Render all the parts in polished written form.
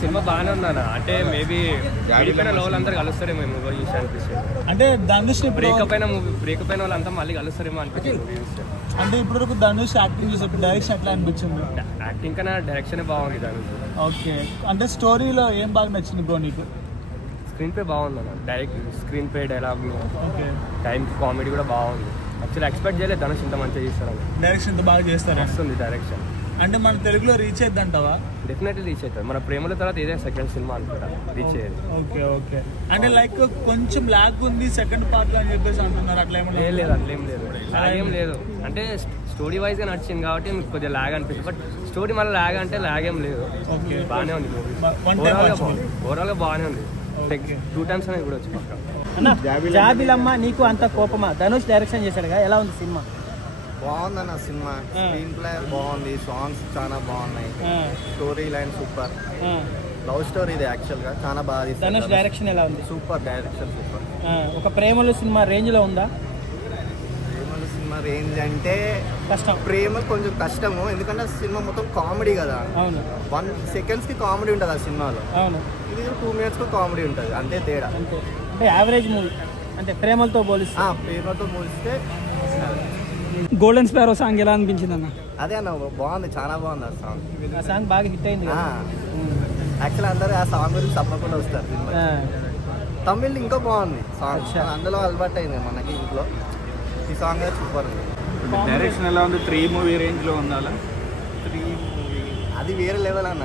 Cinema బాగానే ఉందన్న. అంటే మేబీ విడిపోయిన లోపల అందరు కలుస్తారేమో మూవీ చూసి అనిపిస్తుంది. అంటే ధనుష్ బ్రేకప్ అయిన వాళ్ళంతా మళ్ళీ కలుస్తారేమో అనిపిస్తుంది. అంటే ఇప్పుడు వరకు ధనుష్ యాక్టింగ్ చూసేప్పుడు డైరెక్షన్ ఎట్లా అనిపించింది? యాక్టింగ్ కన్నా డైరెక్షన్ బాగుంది ధనుష్. ఓకే, అంటే స్టోరీలో ఏం బాగా నచ్చింది బ్రో నీకు? స్క్రీన్ ప్లే బాగుంది అన్న. Direct screen play, dialogue, okay, time comedy కూడా బాగుంది. యాక్చువల్లీ ఎక్స్పెక్ట్ చేయలేదు ధనుష్ ఇంత మంచిగా చేస్తారు. డైరెక్షన్ ఇంత బాగా చేస్తారు. వస్తుంది డైరెక్షన్. అంటే మన తెలుగులో రీచ్ అవుతుందంటావా? డెఫినెట్లీ రీచ్ అవుతుంది. మన ప్రేమల తర్వాత ఇదే సెకండ్ సినిమా అనుకుంటా రీచ్ అయ్యేది. ఓకే ఓకే, అంటే లైక్ కొంచెం ల్యాగ్ ఉంది సెకండ్ పార్ట్ లో అని చెప్పేసి అంటున్నారు. అట్లా ఏమన్నా లేదు, అట్లేం లేదు, ల్యాగ్ ఏం లేదు. అంటే స్టోరీ వైజ్ గా నడిచింది కాబట్టి మీకు కొద్దిగా ల్యాగ్ అనిపిస్తుంది. బట్ స్టోరీ మళ్ళీ ల్యాగ్ అంటే ల్యాగ్ ఏం లేదు. బాగానే ఉంది. ఓవరాల్ గా బాగానే ఉంది. 2 times అనేది కూడా వచ్చి పక్క. జాబిలమ్మ నీకు అంత కోపమా? ధనుష్ డైరెక్షన్ చేశాడుగా, ఎలా ఉంది సినిమా? బాగుందన్న సినిమా. స్క్రీన్ ప్లే బాగుంది, సాంగ్స్ చాలా బాగున్నాయి, story line super. Love story ఇది యాక్చువల్ గా చాలా బాగా. ధనుష్ డైరెక్షన్ ఎలా ఉంది? Super direction, super. ఒక ప్రేమలు సినిమా రేంజ్ లో ఉందా? ప్రేమలు సినిమా రేంజ్ అంటే కష్టం. ప్రేమ కొంచెం కష్టము, ఎందుకంటే సినిమా మొత్తం కామెడీ కదా. అవును, 1 seconds కి కామెడీ ఉంటుంది ఆ సినిమాలో. అవును, ఇది 2 minutes కి కామెడీ ఉంటుంది, అంతే తేడా. అంటే యావరేజ్ మూవీ, అంటే ప్రేమలతో పోలిస్తే. ప్రేమతో పోలిస్తే గోల్డెన్ స్పారో సాంగ్ ఎలా అనిపించింది అన్న? అదే అన్న, బాగుంది, చాలా బాగుంది ఆ సాంగ్. ఆ సాంగ్ బాగా హిట్ అయింది. యాక్చువల్ అందరూ ఆ సాంగ్ గురించి తప్పకుండా వస్తారు. తమిళ్ ఇంకా బాగుంది సాంగ్, అందులో అలవాటు అయింది మనకి ఇంట్లో. ఈ సాంగ్ సూపర్ ఉంది. డైరెక్షన్ ఎలా ఉంది? 3 మూవీ రేంజ్ లో ఉందా? 3 మూవీ అది వేరే లెవెల్ అన్న.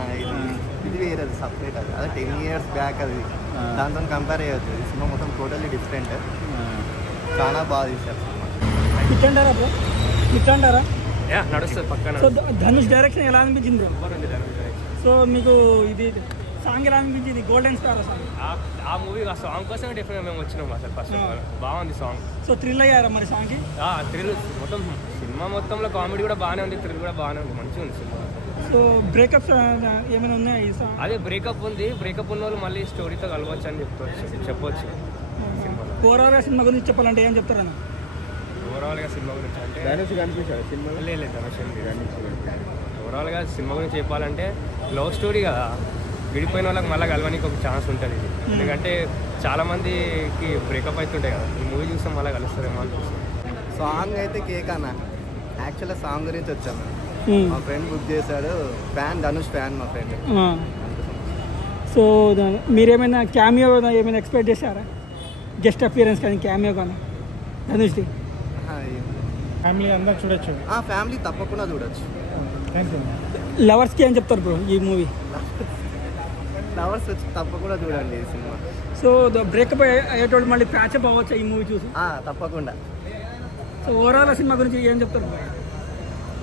ఇది వేరే, సపరేట్. అది 10 years బ్యాక్. అది దాంతో కంపేర్ చేయొచ్చు. ఈ సినిమా మొత్తం టోటల్లీ డిఫరెంట్, చాలా బాగా తీశారు సినిమా. హిట్ అంటారా బ్రో? హిట్ అంటారా? నడుస్తుంది పక్కన. సో ధనుష్ డైరెక్షన్ ఎలా అనిపించింది బ్రో? సో మీకు ఇది సాంగ్ ఎలా అనిపించింది? Golden sparrow song. ఆ మూవీ ఆ సాంగ్ కోసం డెఫినెట్గా మేము వచ్చినాం అసలు. ఫస్ట్ బాగుంది సాంగ్. సో థ్రిల్ అయ్యారా మరి సాంగ్ కి? థ్రిల్ మొత్తం, సినిమా మొత్తంలో కామెడీ కూడా బాగానే ఉంది, థ్రిల్ కూడా బాగానే ఉంది, మంచిగా ఉంది సినిమా. సో బ్రేకప్స్ ఏమైనా ఉన్నాయా ఈ సాంగ్? అదే బ్రేకప్ ఉంది. బ్రేకప్ ఉన్న వాళ్ళు మళ్ళీ స్టోరీతో కలవచ్చు అని చెప్పొచ్చు. ఓవరాల్గా సినిమా గురించి చెప్పాలంటే ఏం చెప్తారన్న? ఓవరాల్గా సినిమా గురించి అంటే ధనుష్ కనిపించాడు సినిమా. లేదు ధనుష్ ఓవరాల్గా సినిమా గురించి చెప్పాలంటే లవ్ స్టోరీ కదా, విడిపోయిన వాళ్ళకి మళ్ళీ కలవడానికి ఒక ఛాన్స్ ఉంటుంది ఇది. ఎందుకంటే చాలా మందికి బ్రేకప్ అవుతుంటాయి కదా, ఈ మూవీ చూస్తాం మళ్ళీ కలుస్తారేమో అనిపిస్తుంది. సాంగ్ అయితే కేక్ అన్న. యాక్చువల్గా సాంగ్ గురించి వచ్చాను, మా ఫ్రెండ్ బుక్ చేశాడు. ధనుష్ ఫ్యాన్ మా ఫ్రెండ్. సో మీరేమైనా క్యామియో ఏమైనా ఎక్స్పెక్ట్ చేశారా? గెస్ట్ అపియరెన్స్ కానీ క్యామియో కానీ ధనుష్ది? ఫ్యామిలీ అందరూ చూడొచ్చు. ఫ్యామిలీ తప్పకుండా చూడొచ్చు. లవర్స్కి ఏం చెప్తారు బ్రో ఈ మూవీ? లవర్స్ వచ్చి తప్పకుండా చూడండి ఈ సినిమా. సో బ్రేకప్ అయ్యేటోళ్ళు మళ్ళీ ప్యాచప్ అవ్వచ్చు ఈ మూవీ చూసి? తప్పకుండా. సో ఓవరాల్ సినిమా గురించి ఏం చెప్తారు?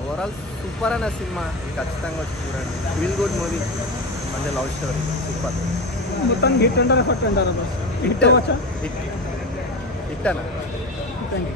ఓవరాల్ సూపర్ అన్న సినిమా, ఖచ్చితంగా వచ్చి చూడండి. ఫీల్ గుడ్ మూవీ, అంటే లవ్ స్టోరీ సూపర్. మొత్తానికి హిట్ అంటారా ఫట్ అంటారా? హిట్ అవ్వచ్చా? హిట్ అన్న. Thank you.